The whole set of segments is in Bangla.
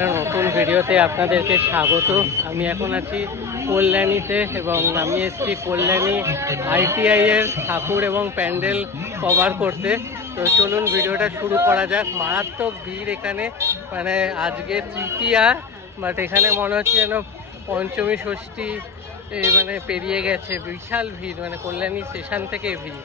একটা নতুন ভিডিওতে আপনাদেরকে স্বাগত। আমি এখন আছি কল্যাণীতে এবং আমি এসেছি কল্যাণী ITI এর ঠাকুর এবং প্যান্ডেল কভার করতে। তো চলুন ভিডিওটা শুরু করা যাক। মারাত্মক ভিড় এখানে, মানে আজকে তৃতীয়া, বাট এখানে মনে হচ্ছে যেন পঞ্চমী ষষ্ঠী মানে পেরিয়ে গেছে। বিশাল ভিড়, মানে কল্যাণী স্টেশন থেকে ভিড়।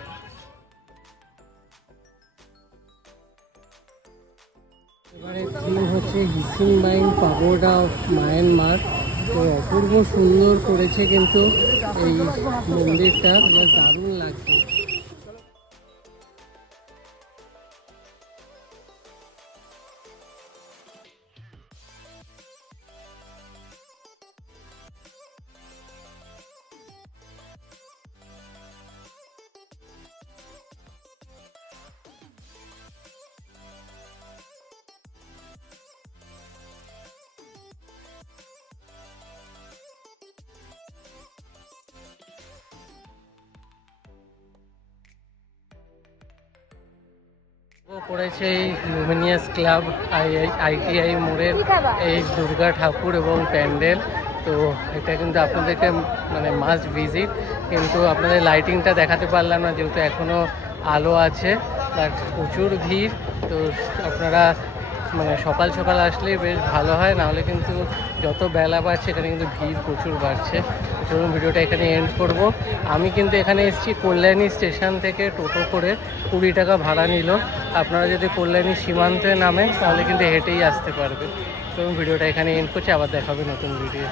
এবারে থিম হচ্ছে hissing mine pagoda of Myanmar. তো অপূর্ব সুন্দর করেছে কিন্তু এই মন্দিরটা, দারুণ লাগছে। করেছে এই লুমিনিয়াস ক্লাব ITI মোড়ের এই দুর্গা ঠাকুর এবং প্যান্ডেল। তো এটা কিন্তু আপনাদেরকে মানে মাস্ট ভিজিট, কিন্তু আপনাদের লাইটিংটা দেখাতে পারলাম না যেহেতু এখনও আলো আছে, বাট প্রচুর ভিড়। তো আপনারা মানে সকাল সকাল আসলেই বেশ ভালো হয়, নাহলে কিন্তু যত বেলা বাড়ছে এখানে কিন্তু ভিড় প্রচুর বাড়ছে। চলুন ভিডিওটা এখানে এন্ড করব। আমি কিন্তু এখানে এসেছি কল্যাণী স্টেশন থেকে টোটো করে, 20 টাকা ভাড়া নিল। আপনারা যদি কল্যাণী সীমান্তে নামেন তাহলে কিন্তু হেঁটেই আসতে পারবেন। চলুন ভিডিওটা এখানে এন্ড করছি, আবার দেখা হবে নতুন ভিডিও।